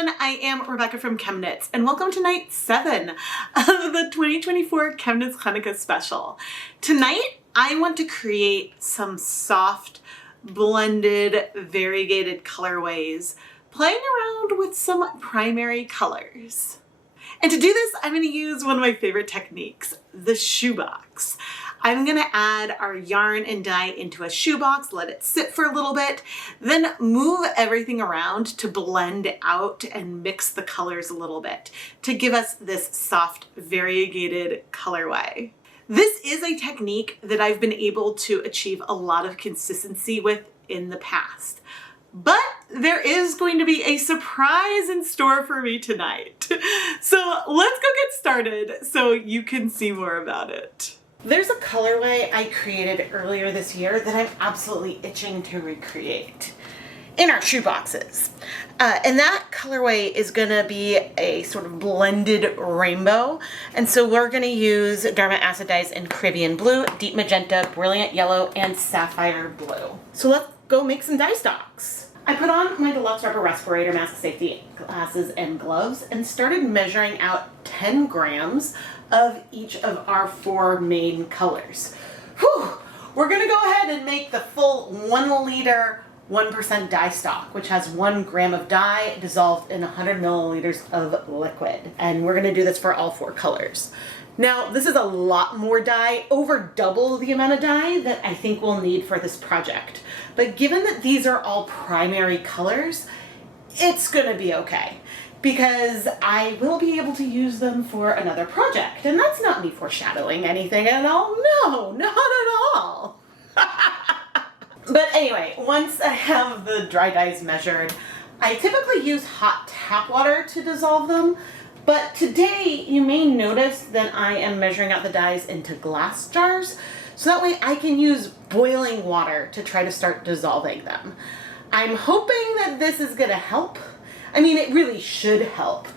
everyone, I am Rebecca from ChemKnits and welcome to night 7 of the 2024 ChemKnits Chanukah special. Tonight I want to create some soft, blended, variegated colorways, playing around with some primary colors. And to do this, I'm going to use one of my favorite techniques, the shoebox. I'm going to add our yarn and dye into a shoebox, let it sit for a little bit, then move everything around to blend out and mix the colors a little bit to give us this soft, variegated colorway. This is a technique that I've been able to achieve a lot of consistency with in the past. But there is going to be a surprise in store for me tonight. So let's go get started so you can see more about it. There's a colorway I created earlier this year that I'm absolutely itching to recreate in our shoe boxes. And that colorway is gonna be a sort of blended rainbow. And so we're gonna use Dharma acid dyes in Caribbean blue, deep magenta, brilliant yellow, and sapphire blue. So let's go make some dye stocks. I put on my deluxe rubber respirator, mask, safety glasses, and gloves and started measuring out 10 grams of each of our 4 main colors. Whew! We're gonna go ahead and make the full 1 liter, 1% dye stock, which has 1 gram of dye dissolved in 100 milliliters of liquid. And we're gonna do this for all 4 colors. Now, this is a lot more dye, over double the amount of dye that I think we'll need for this project. But given that these are all primary colors, it's gonna be okay, because I will be able to use them for another project. And that's not me foreshadowing anything at all. No, not at all. But anyway, once I have the dry dyes measured, I typically use hot tap water to dissolve them. But today you may notice that I am measuring out the dyes into glass jars, so that way I can use boiling water to try to start dissolving them. I'm hoping that this is gonna help. I mean, it really should help,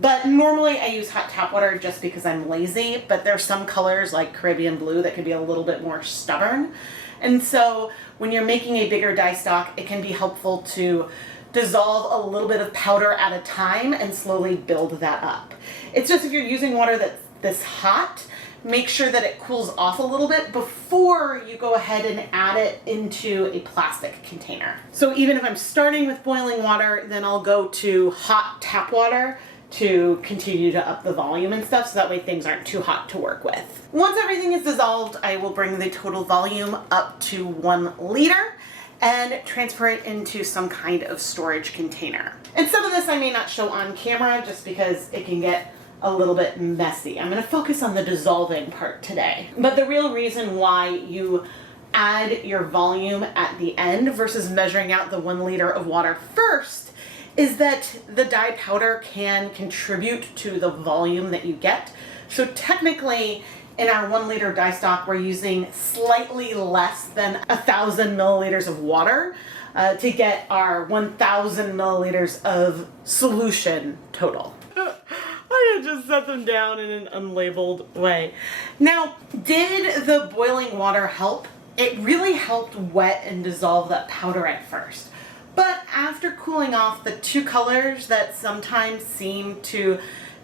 but normally I use hot tap water just because I'm lazy, but there's some colors like Caribbean blue that can be a little bit more stubborn. And so when you're making a bigger dye stock, it can be helpful to dissolve a little bit of powder at a time and slowly build that up. It's just if you're using water that's this hot, make sure that it cools off a little bit before you go ahead and add it into a plastic container. So even if I'm starting with boiling water, then I'll go to hot tap water to continue to up the volume and stuff, so that way things aren't too hot to work with. Once everything is dissolved, I will bring the total volume up to 1 liter and transfer it into some kind of storage container. And some of this I may not show on camera just because it can get a little bit messy. I'm gonna focus on the dissolving part today. But the real reason why you add your volume at the end versus measuring out the 1 liter of water first is that the dye powder can contribute to the volume that you get. So technically, in our 1 liter dye stock, we're using slightly less than 1,000 milliliters of water to get our 1,000 milliliters of solution total. I just set them down in an unlabeled way. Now, did the boiling water help? It really helped wet and dissolve that powder at first. But after cooling off, the 2 colors that sometimes seem to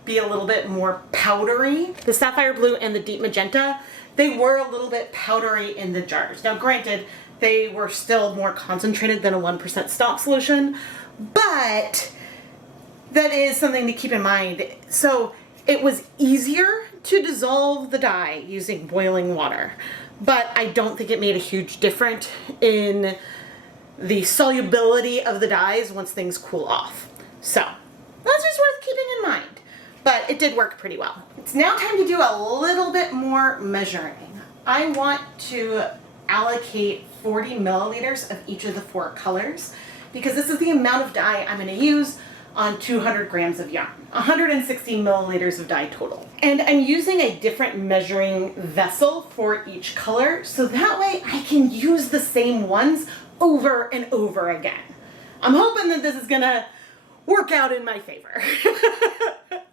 be a little bit more powdery, the sapphire blue and the deep magenta, they were a little bit powdery in the jars. Now granted, they were still more concentrated than a 1% stock solution, but that is something to keep in mind. So it was easier to dissolve the dye using boiling water, but I don't think it made a huge difference in the solubility of the dyes once things cool off. So that's just worth keeping in mind. But it did work pretty well. It's now time to do a little bit more measuring. I want to allocate 40 milliliters of each of the 4 colors because this is the amount of dye I'm going to use on 200 grams of yarn, 160 milliliters of dye total. And I'm using a different measuring vessel for each color, so that way I can use the same ones over and over again. I'm hoping that this is gonna work out in my favor.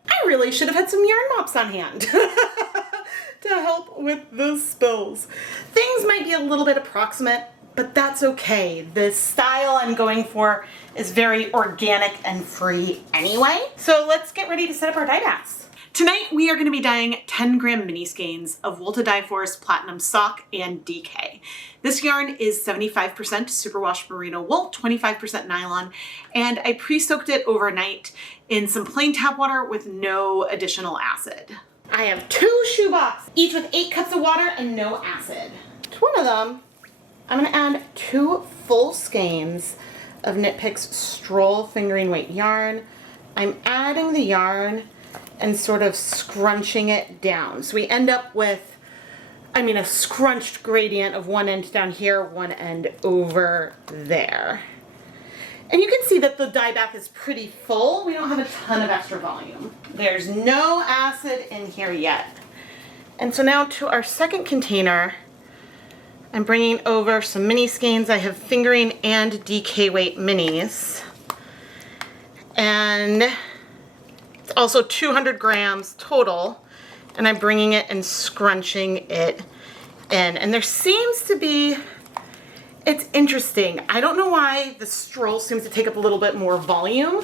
I really should have had some yarn mops on hand to help with the spills. Things might be a little bit approximate, but that's okay. The style I'm going for is very organic and free anyway. So let's get ready to set up our dye baths. Tonight we are going to be dyeing 10 gram mini skeins of Wool to Dye Forest Platinum Sock and DK. This yarn is 75% superwash merino wool, 25% nylon, and I pre-soaked it overnight in some plain tap water with no additional acid. I have 2 shoebox, each with 8 cups of water and no acid. To one of them, I'm going to add 2 full skeins of Knit Picks Stroll fingering weight yarn. I'm adding the yarn and sort of scrunching it down. So we end up with, a scrunched gradient of one end down here, one end over there. And you can see that the dye bath is pretty full. We don't have a ton of extra volume. There's no acid in here yet. And so now to our second container, I'm bringing over some mini skeins. I have fingering and DK weight minis. And it's also 200 grams total. And I'm bringing it and scrunching it in. And there seems to be, it's interesting. I don't know why the stroll seems to take up a little bit more volume,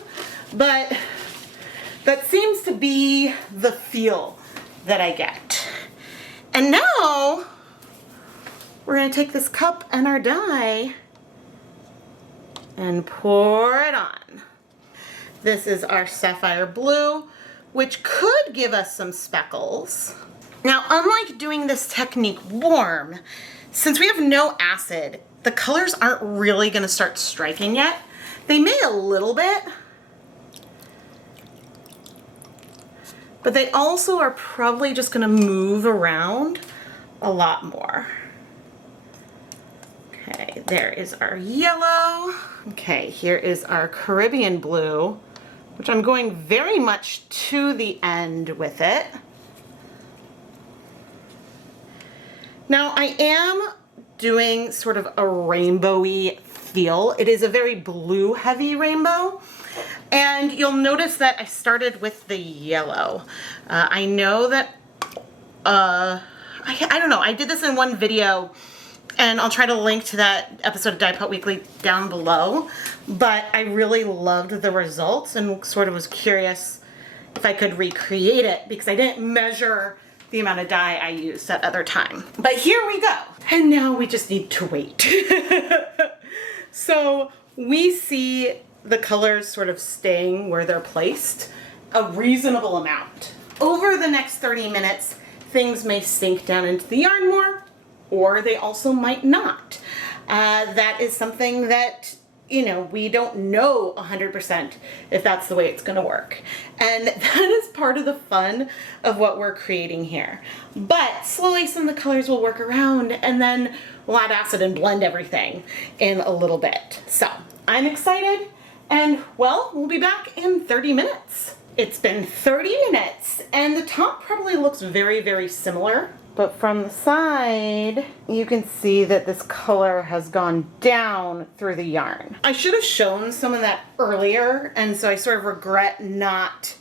but that seems to be the feel that I get. And now we're going to take this cup and our dye and pour it on. This is our sapphire blue, which could give us some speckles. Now, unlike doing this technique warm, since we have no acid, the colors aren't really going to start striking yet. They may a little bit, but they also are probably just going to move around a lot more. Okay, there is our yellow. Okay, here is our Caribbean blue, which I'm going very much to the end with it. Now I am doing sort of a rainbowy feel. It is a very blue heavy rainbow. And you'll notice that I started with the yellow. I know that, I don't know, I did this in one video, and I'll try to link to that episode of Dye Pot Weekly down below, but I really loved the results and sort of was curious if I could recreate it because I didn't measure the amount of dye I used at other time. But here we go. And now we just need to wait. So we see the colors sort of staying where they're placed a reasonable amount. Over the next 30 minutes, things may sink down into the yarn more, or they also might not. That is something that, we don't know 100% if that's the way it's gonna work. And that is part of the fun of what we're creating here. But slowly some of the colors will work around, and then we'll add acid and blend everything in a little bit. So I'm excited, and well, we'll be back in 30 minutes. It's been 30 minutes, and the top probably looks very, very similar. But from the side, you can see that this color has gone down through the yarn. I should have shown some of that earlier, and so I sort of regret not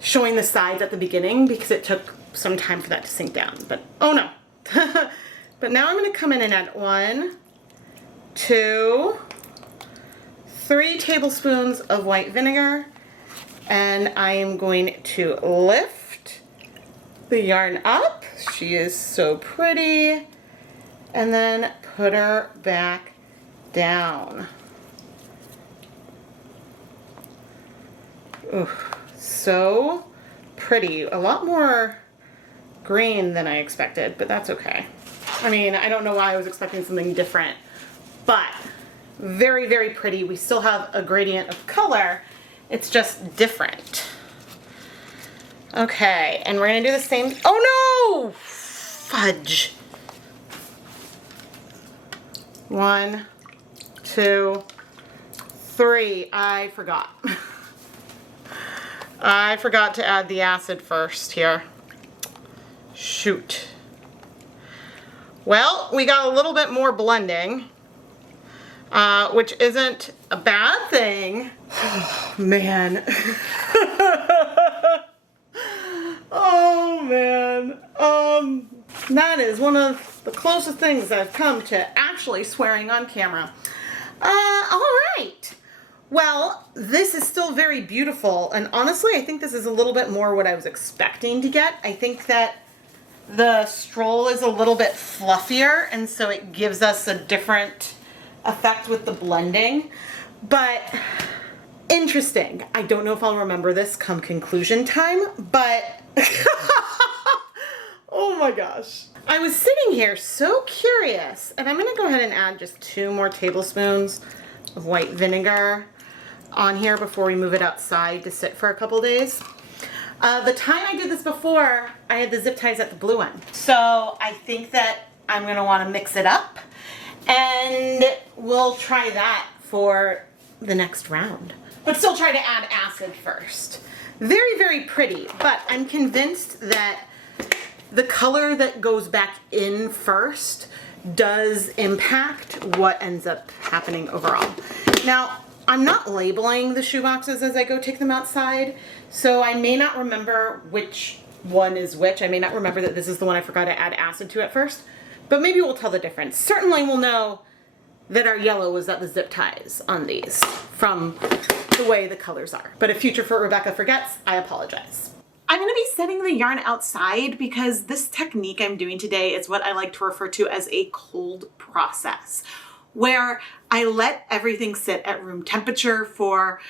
showing the sides at the beginning because it took some time for that to sink down. But oh no. But now I'm going to come in and add 1, 2, 3 tablespoons of white vinegar, and I am going to lift the yarn up. She is so pretty. And then put her back down. Ooh, so pretty. A lot more green than I expected, but that's okay. I don't know why I was expecting something different, but very, very pretty. We still have a gradient of color. It's just different. Okay, and we're gonna do the same. Oh no! Fudge. 1, 2, 3. I forgot. I forgot to add the acid first here. Shoot. Well, we got a little bit more blending, which isn't a bad thing. Oh, man. Oh man, that is one of the closest things I've come to actually swearing on camera. All right. Well, this is still very beautiful, and honestly, I think this is a little bit more what I was expecting to get. I think that the stroll is a little bit fluffier, and so it gives us a different effect with the blending, but interesting. I don't know if I'll remember this come conclusion time, but oh my gosh. I was sitting here so curious, and I'm gonna go ahead and add just 2 more tablespoons of white vinegar on here before we move it outside to sit for a couple days. The time I did this before, I had the zip ties at the blue end. So I think that I'm gonna wanna mix it up, and we'll try that for the next round. But still try to add acid first. Very, very pretty, but I'm convinced that the color that goes back in first does impact what ends up happening overall. Now, I'm not labeling the shoe boxes as I go take them outside, so I may not remember which one is which. I may not remember that this is the one I forgot to add acid to at first, but maybe we'll tell the difference. Certainly we'll know that our yellow was at the zip ties on these from the way the colors are. But if Future Fruit Rebecca forgets, I apologize. I'm gonna be setting the yarn outside because this technique I'm doing today is what I like to refer to as a cold process, where I let everything sit at room temperature for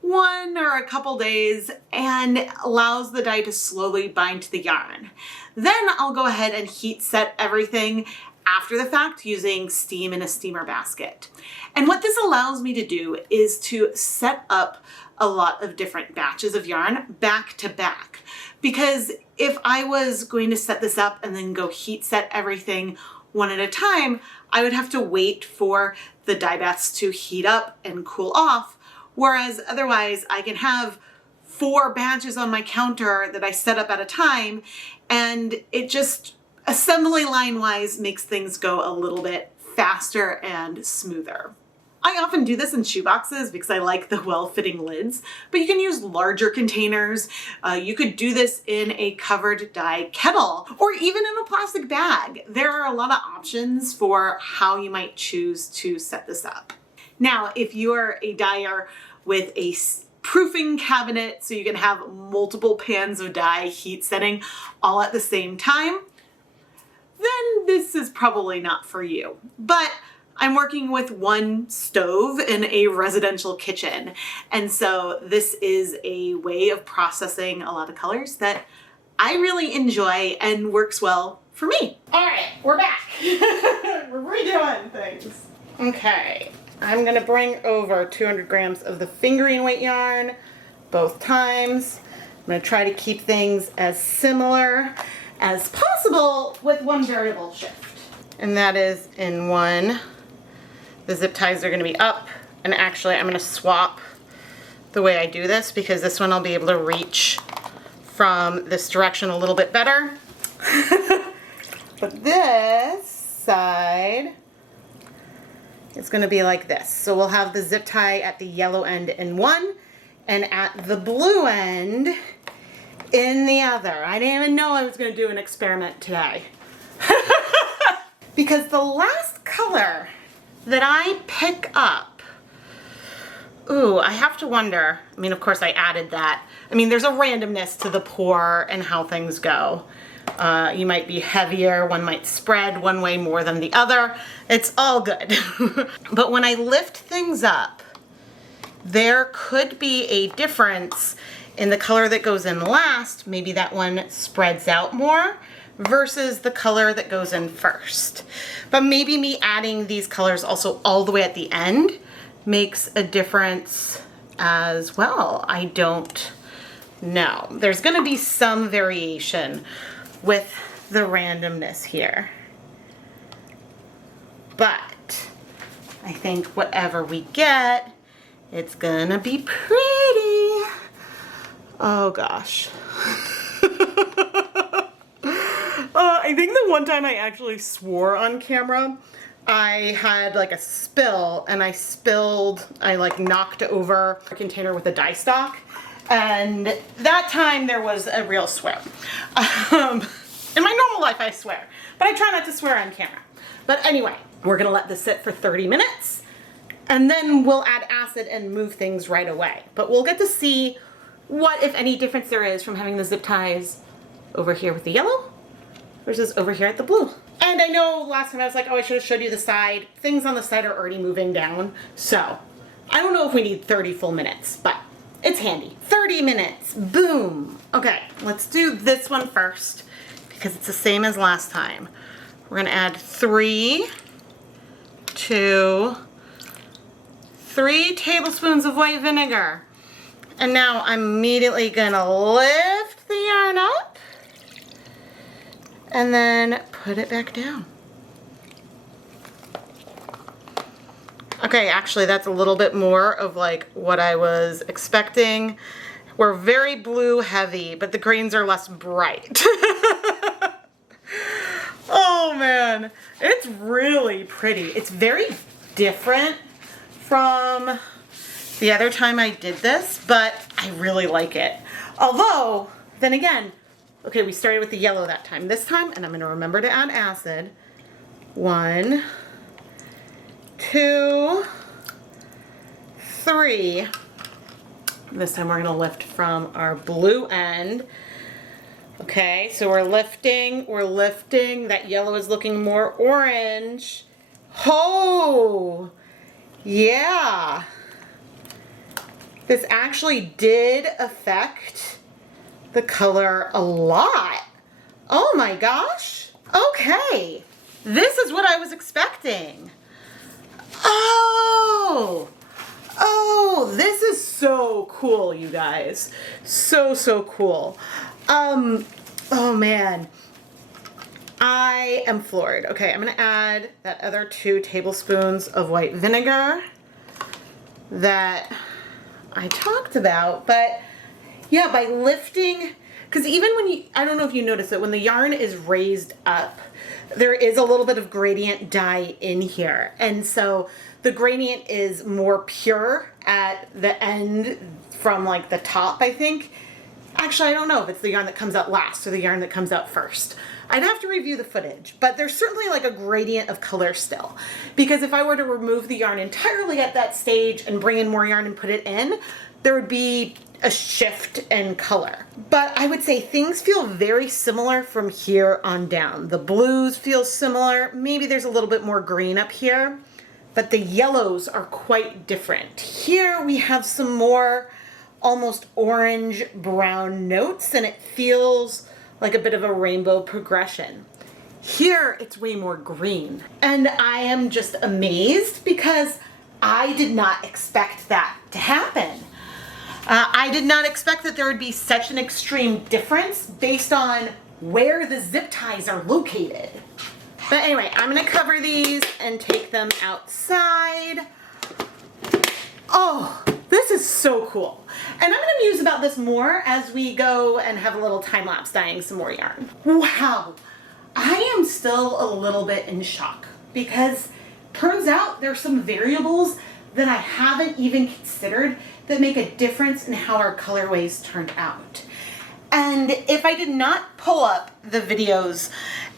1 or a couple days and allows the dye to slowly bind to the yarn. Then I'll go ahead and heat set everything after the fact using steam in a steamer basket. And what this allows me to do is to set up a lot of different batches of yarn back to back. Because if I was going to set this up and then go heat set everything one at a time, I would have to wait for the dye baths to heat up and cool off. Whereas otherwise I can have 4 batches on my counter that I set up at a time, and it just assembly line wise makes things go a little bit faster and smoother. I often do this in shoe boxes because I like the well-fitting lids, but you can use larger containers. You could do this in a covered dye kettle or even in a plastic bag. There are a lot of options for how you might choose to set this up. Now, if you're a dyer with a proofing cabinet so you can have multiple pans of dye heat setting all at the same time, then this is probably not for you. But I'm working with 1 stove in a residential kitchen, and so this is a way of processing a lot of colors that I really enjoy and works well for me. All right, we're back. We're redoing things. Okay, I'm gonna bring over 200 grams of the fingering weight yarn both times. I'm gonna try to keep things as similar as possible with 1 variable shift. And that is in 1. The zip ties are gonna be up, and actually I'm gonna swap the way I do this because this one I'll be able to reach from this direction a little bit better. But this side is gonna be like this. So we'll have the zip tie at the yellow end in 1 and at the blue end in the other. I didn't even know I was gonna do an experiment today. Because the last color that I pick up, ooh, I have to wonder. I mean, of course I added that. I mean, there's a randomness to the pour and how things go. You might be heavier, one might spread one way more than the other. It's all good. But when I lift things up, there could be a difference in the color that goes in last. Maybe that one spreads out more versus the color that goes in first. But maybe me adding these colors also all the way at the end makes a difference as well. I don't know. There's gonna be some variation with the randomness here. But I think whatever we get, it's gonna be pretty. Oh gosh. I think the one time I actually swore on camera, I had like a spill and I like knocked over a container with a dye stock. And that time there was a real swear. In my normal life I swear, but I try not to swear on camera. But anyway, We're gonna let this sit for 30 minutes and then we'll add acid and move things right away. But we'll get to see what, if any, difference there is from having the zip ties over here with the yellow versus over here at the blue. And I know last time I was like, oh, I should have showed you the side. Things on the side are already moving down. So I don't know if we need 30 full minutes, but it's handy. 30 minutes, boom. Okay, let's do this one first because it's the same as last time. We're gonna add 3 tablespoons of white vinegar. And now I'm immediately gonna lift the yarn up and then put it back down. Okay, actually that's a little bit more of like what I was expecting. We're very blue heavy, but the greens are less bright. Oh man, it's really pretty. It's very different from the other time I did this, but I really like it. Although, then again, okay, we started with the yellow that time. This time, and I'm gonna remember to add acid. 1, 2, 3. This time we're gonna lift from our blue end. Okay, so we're lifting. That yellow is looking more orange. Oh, yeah. This actually did affect the color a lot. Oh my gosh. Okay, this is what I was expecting. Oh, this is so cool, you guys. So cool. Oh man, I am floored. Okay, I'm gonna add that other 2 tablespoons of white vinegar that I talked about, but yeah, by lifting, because even when I don't know if you notice it, when the yarn is raised up, there is a little bit of gradient dye in here. And so the gradient is more pure at the end from like the top, I think. Actually, I don't know if it's the yarn that comes out last or the yarn that comes out first. I'd have to review the footage, but there's certainly like a gradient of color still. Because if I were to remove the yarn entirely at that stage and bring in more yarn and put it in, there would be a shift in color. But I would say things feel very similar from here on down. The blues feel similar. Maybe there's a little bit more green up here, but the yellows are quite different. Here we have some more almost orange brown notes, and it feels like a bit of a rainbow progression. Here it's way more green, and I am just amazed because I did not expect that to happen. I did not expect that there would be such an extreme difference based on where the zip ties are located. But anyway, I'm gonna cover these and take them outside. Oh, this is so cool. And I'm gonna muse about this more as we go and have a little time lapse dyeing some more yarn. Wow, I am still a little bit in shock because turns out there's some variables that I haven't even considered that make a difference in how our colorways turned out. And if I did not pull up the videos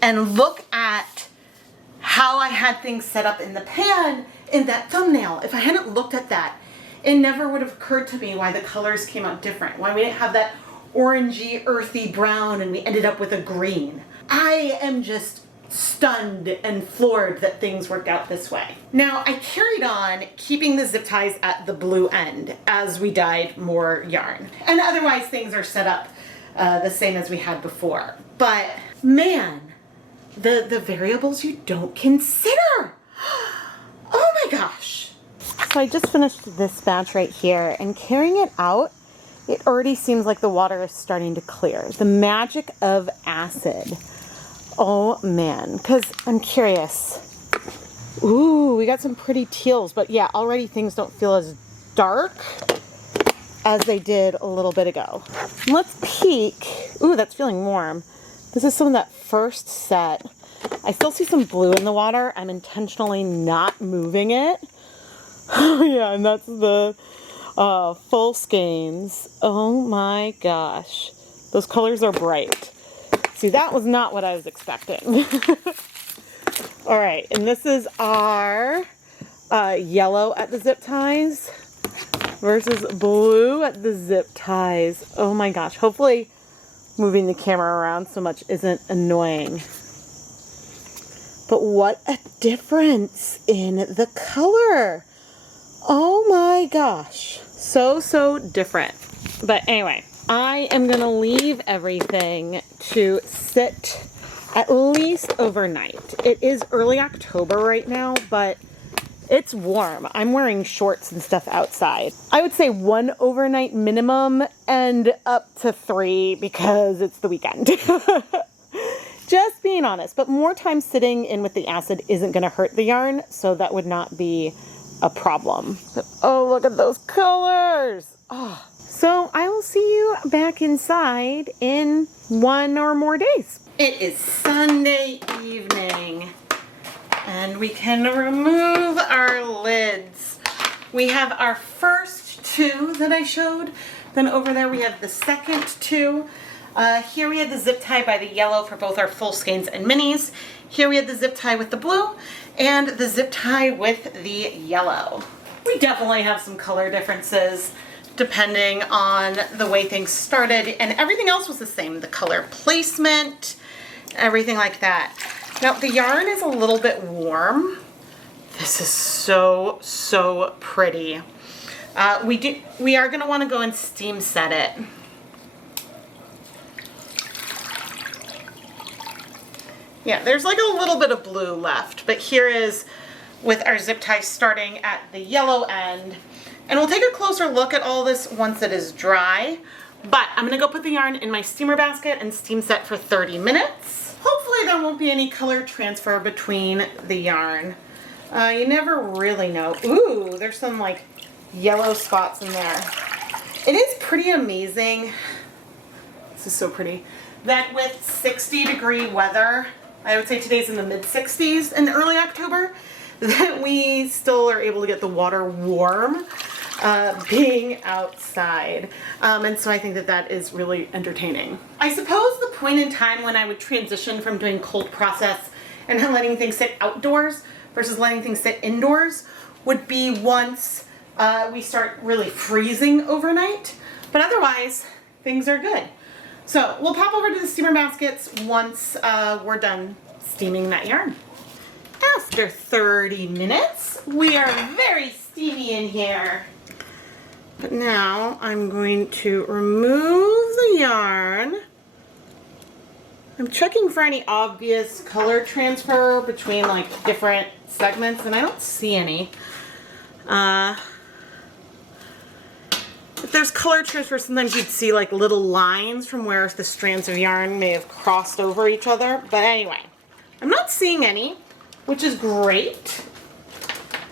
and look at how I had things set up in the pan in that thumbnail, if I hadn't looked at that, it never would have occurred to me why the colors came out different, why we didn't have that orangey, earthy brown and we ended up with a green. I am just stunned and floored that things worked out this way. Now, I carried on keeping the zip ties at the blue end as we dyed more yarn. And otherwise things are set up the same as we had before. But man, the variables you don't consider. Oh my gosh. So I just finished this batch right here, and carrying it out, it already seems like the water is starting to clear. The magic of acid. Oh man, because I'm curious. Ooh, we got some pretty teals, but yeah, already things don't feel as dark as they did a little bit ago. Let's peek. Ooh, that's feeling warm. This is some of that first set. I still see some blue in the water. I'm intentionally not moving it. Oh yeah, and that's the full skeins. Oh my gosh. Those colors are bright. See, that was not what I was expecting. All right, and this is our yellow at the zip ties versus blue at the zip ties. Oh my gosh, hopefully moving the camera around so much isn't annoying. But what a difference in the color. Oh my gosh. So different. But anyway, I am gonna leave everything to sit at least overnight. It is early October right now, but it's warm. I'm wearing shorts and stuff outside. I would say 1 overnight minimum and up to 3 because it's the weekend. Just being honest, but more time sitting in with the acid isn't gonna hurt the yarn, so that would not be a problem. But, oh, look at those colors. Oh. So I will see you back inside in 1 or more days. It is Sunday evening and we can remove our lids. We have our first 2 that I showed. Then over there we have the second 2. Here we had the zip tie by the yellow for both our full skeins and minis. Here we had the zip tie with the blue and the zip tie with the yellow. We definitely have some color differences depending on the way things started, and everything else was the same. The color placement, everything like that. Now the yarn is a little bit warm. This is so pretty. We are gonna wanna go and steam set it. Yeah, there's like a little bit of blue left, but here is with our zip tie starting at the yellow end. And we'll take a closer look at all this once it is dry. But I'm gonna go put the yarn in my steamer basket and steam set for 30 minutes. Hopefully there won't be any color transfer between the yarn. You never really know. Ooh, there's some like yellow spots in there. It is pretty amazing. This is so pretty. That with 60-degree weather, I would say today's in the mid-60s in early October, that we still are able to get the water warm being outside. And so I think that that is really entertaining. I suppose the point in time when I would transition from doing cold process and letting things sit outdoors versus letting things sit indoors would be once we start really freezing overnight. But otherwise, things are good. So we'll pop over to the steamer baskets once we're done steaming that yarn. After 30 minutes, we are very steamy in here. But now I'm going to remove the yarn. I'm checking for any obvious color transfer between like different segments, and I don't see any. If there's color transfer, sometimes you'd see like little lines from where the strands of yarn may have crossed over each other. But anyway, I'm not seeing any, which is great.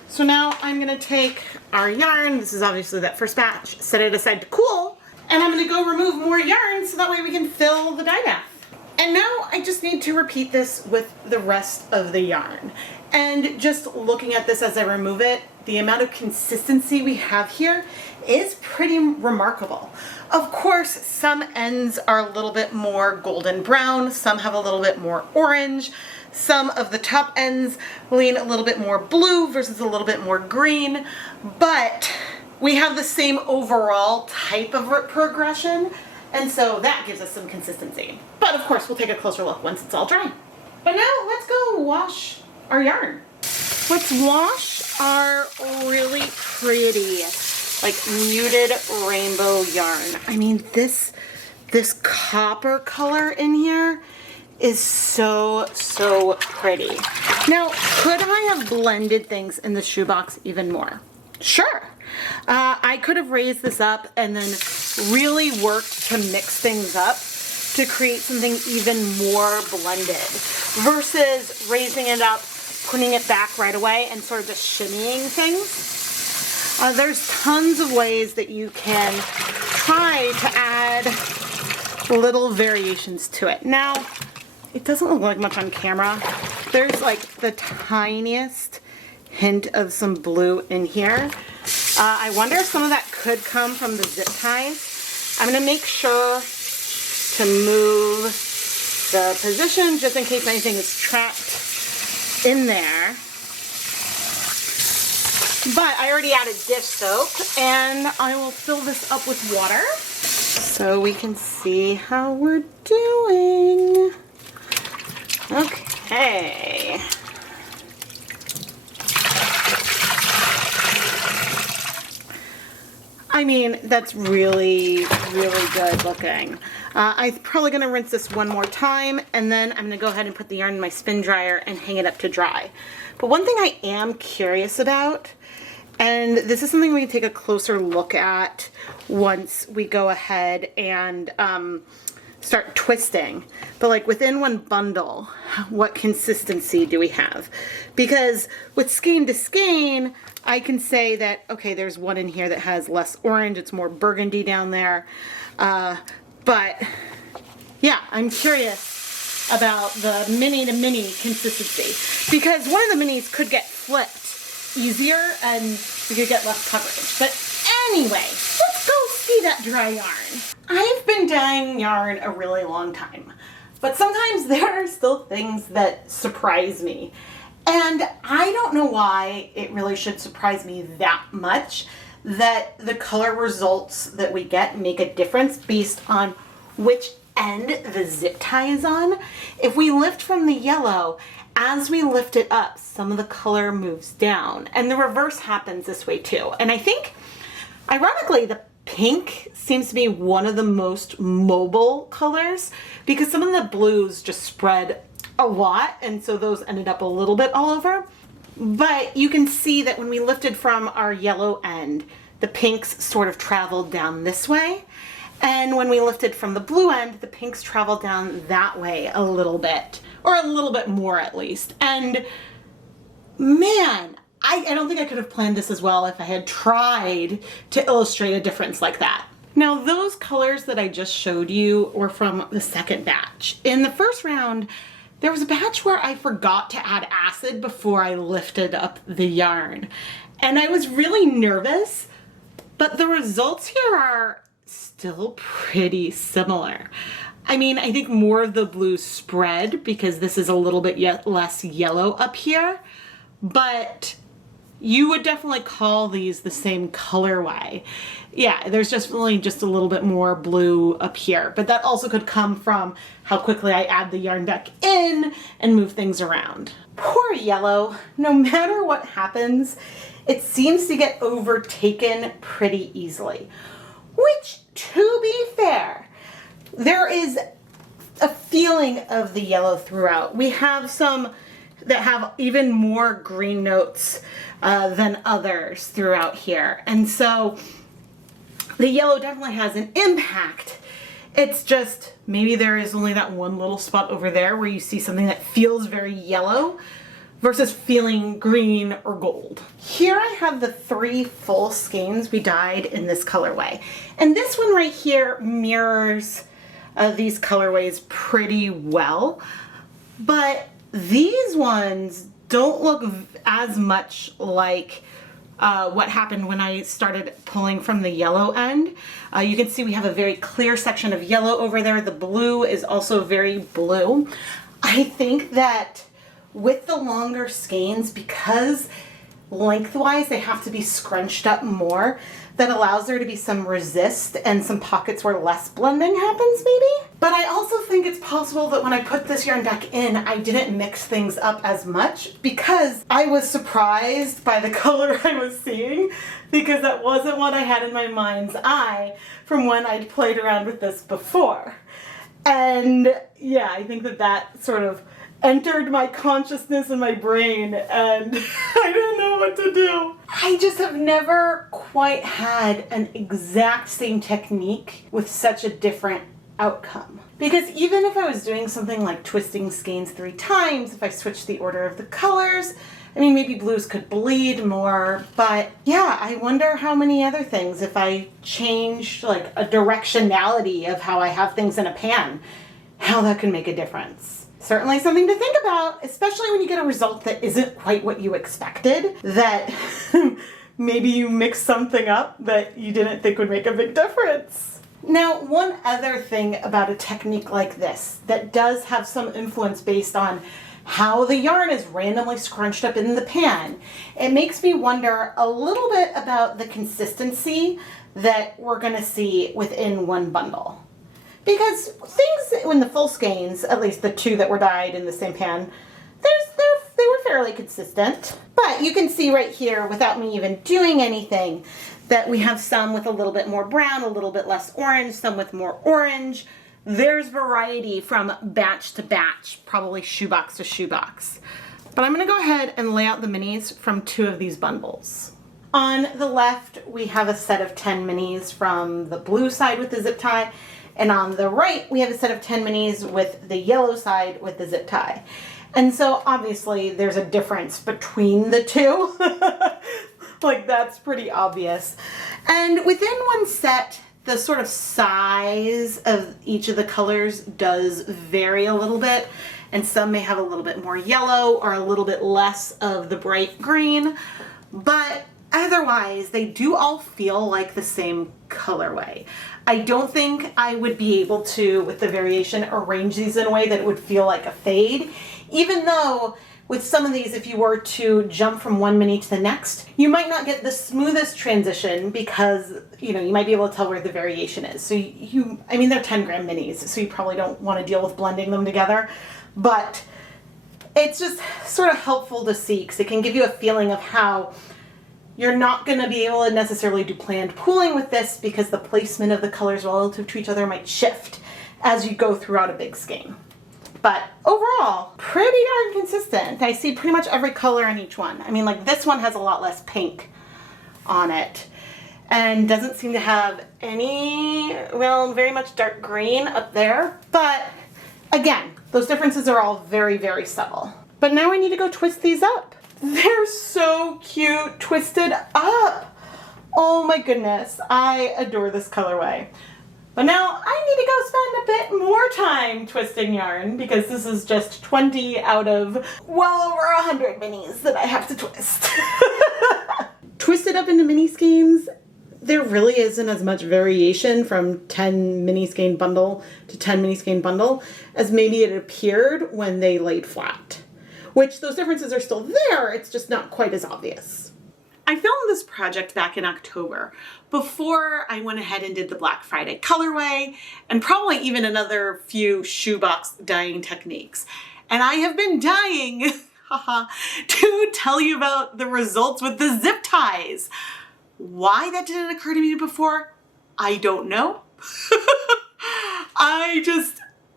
So now I'm gonna take our yarn, this is obviously that first batch, set it aside to cool, and I'm gonna go remove more yarn so that way we can fill the dye bath. And now I just need to repeat this with the rest of the yarn. And just looking at this as I remove it, the amount of consistency we have here is pretty remarkable. Of course, some ends are a little bit more golden brown, some have a little bit more orange, some of the top ends lean a little bit more blue versus a little bit more green, but we have the same overall type of progression, and so that gives us some consistency. But of course, we'll take a closer look once it's all dry. But now let's go wash our yarn. Let's wash our really pretty, like muted rainbow yarn. I mean, this copper color in here is so pretty. Now, could I have blended things in the shoebox even more? Sure. I could have raised this up and then really worked to mix things up to create something even more blended versus raising it up, putting it back right away and sort of just shimmying things. There's tons of ways that you can try to add little variations to it. Now, it doesn't look like much on camera. There's like the tiniest hint of some blue in here. I wonder if some of that could come from the zip ties. I'm gonna make sure to move the position just in case anything is trapped in there. But I already added dish soap, and I will fill this up with water so we can see how we're doing. Okay. I mean, that's really, really good looking. I'm probably gonna rinse this one more time, and then I'm gonna go ahead and put the yarn in my spin dryer and hang it up to dry. But one thing I am curious about, and this is something we can take a closer look at once we go ahead and start twisting, but like within one bundle, what consistency do we have? Because with skein to skein, I can say that, okay, there's one in here that has less orange, it's more burgundy down there. But yeah, I'm curious about the mini to mini consistency, because one of the minis could get flipped easier and we could get less coverage. But anyway, let's go see that dry yarn. I've been dyeing yarn a really long time, but sometimes there are still things that surprise me. And I don't know why it really should surprise me that much that the color results that we get make a difference based on which end the zip tie is on. If we lift from the yellow, as we lift it up, some of the color moves down, and the reverse happens this way too. And I think, ironically, the pink seems to be one of the most mobile colors, because some of the blues just spread a lot, and so those ended up a little bit all over. But you can see that when we lifted from our yellow end, the pinks sort of traveled down this way. And when we lifted from the blue end, the pinks traveled down that way a little bit, or a little bit more at least. And man, I don't think I could have planned this as well if I had tried to illustrate a difference like that. Now, those colors that I just showed you were from the second batch. In the first round, there was a batch where I forgot to add acid before I lifted up the yarn. And I was really nervous, but the results here are still pretty similar. I mean, I think more of the blue spread because this is a little bit less yellow up here, but you would definitely call these the same colorway. Yeah, there's just really just a little bit more blue up here, but that also could come from how quickly I add the yarn back in and move things around. Poor yellow, no matter what happens, it seems to get overtaken pretty easily. Which, to be fair, there is a feeling of the yellow throughout. We have some that have even more green notes than others throughout here. And so the yellow definitely has an impact. It's just maybe there is only that one little spot over there where you see something that feels very yellow versus feeling green or gold. Here I have the 3 full skeins we dyed in this colorway. And this one right here mirrors these colorways pretty well, but these ones don't look as much like what happened when I started pulling from the yellow end. You can see we have a very clear section of yellow over there. The blue is also very blue. I think that with the longer skeins, because lengthwise they have to be scrunched up more, that allows there to be some resist and some pockets where less blending happens maybe. But I also think it's possible that when I put this yarn back in, I didn't mix things up as much because I was surprised by the color I was seeing, because that wasn't what I had in my mind's eye from when I'd played around with this before. And yeah, I think that that sort of entered my consciousness and my brain, and I didn't know what to do. I just have never quite had an exact same technique with such a different outcome. Because even if I was doing something like twisting skeins 3 times, if I switched the order of the colors, I mean, maybe blues could bleed more, but yeah, I wonder how many other things, if I changed like a directionality of how I have things in a pan, how that could make a difference. Certainly something to think about, especially when you get a result that isn't quite what you expected, that maybe you mixed something up that you didn't think would make a big difference. Now, one other thing about a technique like this that does have some influence based on how the yarn is randomly scrunched up in the pan. It makes me wonder a little bit about the consistency that we're going to see within one bundle. Because things in the full skeins, at least the two that were dyed in the same pan, they were fairly consistent. But you can see right here, without me even doing anything, that we have some with a little bit more brown, a little bit less orange, some with more orange. There's variety from batch to batch, probably shoebox to shoebox. But I'm gonna go ahead and lay out the minis from two of these bundles. On the left, we have a set of 10 minis from the blue side with the zip tie. And on the right, we have a set of 10 minis with the yellow side with the zip tie. And so obviously there's a difference between the two. Like, that's pretty obvious. And within one set, the sort of size of each of the colors does vary a little bit. And some may have a little bit more yellow or a little bit less of the bright green. But otherwise, they do all feel like the same colorway. I don't think I would be able to, with the variation, arrange these in a way that it would feel like a fade. Even though with some of these, if you were to jump from one mini to the next, you might not get the smoothest transition because, you know, you might be able to tell where the variation is. So I mean, they're 10 gram minis, so you probably don't want to deal with blending them together, but it's just sort of helpful to see because it can give you a feeling of how you're not going to be able to necessarily do planned pooling with this because the placement of the colors relative to each other might shift as you go throughout a big skein. But overall, pretty darn consistent. I see pretty much every color in each one. I mean, like this one has a lot less pink on it and doesn't seem to have any, well, very much dark green up there. But again, those differences are all very, very subtle. But now I need to go twist these up. They're so cute, twisted up. Oh my goodness, I adore this colorway. But now I need to go spend a bit more time twisting yarn because this is just 20 out of well over 100 minis that I have to twist. Twisted up into mini skeins, there really isn't as much variation from 10 mini skein bundle to 10 mini skein bundle as maybe it appeared when they laid flat. Which those differences are still there, it's just not quite as obvious. I filmed this project back in October before I went ahead and did the Black Friday colorway and probably even another few shoebox dyeing techniques. And I have been dying to tell you about the results with the zip ties. Why that didn't occur to me before, I don't know. I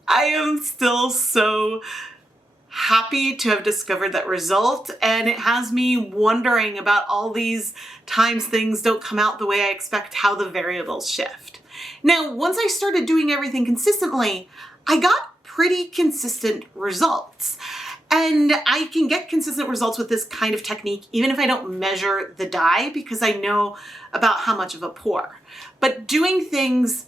am still so happy to have discovered that result, and it has me wondering about all these times things don't come out the way I expect, how the variables shift. Now, once I started doing everything consistently, I got pretty consistent results. And I can get consistent results with this kind of technique even if I don't measure the dye because I know about how much of a pour. But doing things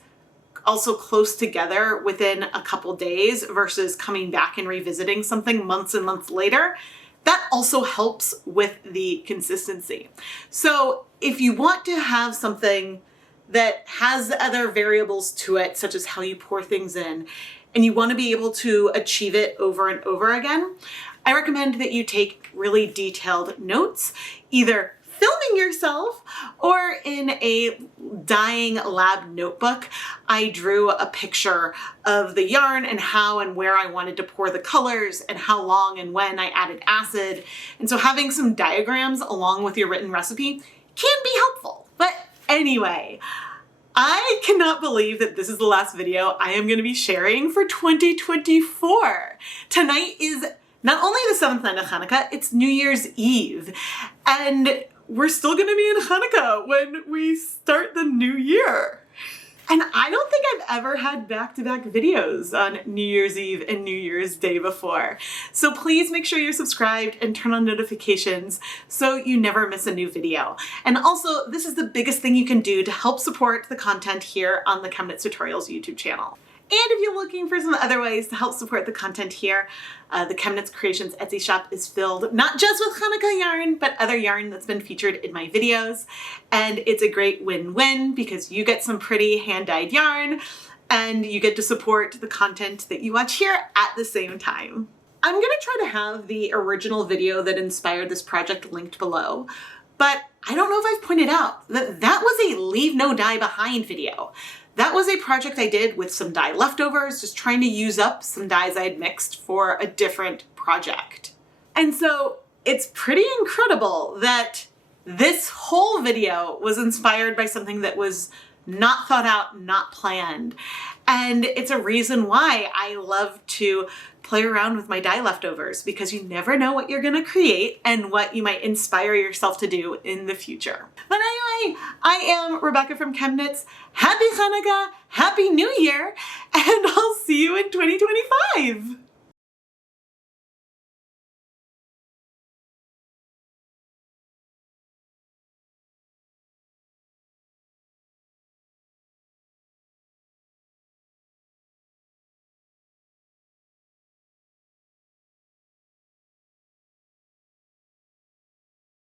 also close together within a couple days versus coming back and revisiting something months and months later, that also helps with the consistency. So if you want to have something that has other variables to it, such as how you pour things in, and you want to be able to achieve it over and over again, I recommend that you take really detailed notes, either filming yourself or in a dyeing lab notebook. I drew a picture of the yarn and how and where I wanted to pour the colors and how long and when I added acid. And so having some diagrams along with your written recipe can be helpful. But anyway, I cannot believe that this is the last video I am going to be sharing for 2024. Tonight is not only the 7th night of Chanukah, it's New Year's Eve. And we're still going to be in Chanukah when we start the new year. And I don't think I've ever had back-to-back videos on New Year's Eve and New Year's Day before. So please make sure you're subscribed and turn on notifications so you never miss a new video. And also, this is the biggest thing you can do to help support the content here on the ChemKnits Tutorials YouTube channel. And if you're looking for some other ways to help support the content here, the ChemKnits Creations Etsy shop is filled not just with Chanukah yarn, but other yarn that's been featured in my videos. And it's a great win-win because you get some pretty hand-dyed yarn and you get to support the content that you watch here at the same time. I'm gonna try to have the original video that inspired this project linked below, but I don't know if I've pointed out that that was a leave no dye behind video. That was a project I did with some dye leftovers, just trying to use up some dyes I had mixed for a different project. And so it's pretty incredible that this whole video was inspired by something that was not thought out, not planned. And it's a reason why I love to play around with my dye leftovers, because you never know what you're gonna create and what you might inspire yourself to do in the future. But anyway, I am Rebecca from ChemKnits. Happy Chanukah, Happy New Year, and I'll see you in 2025.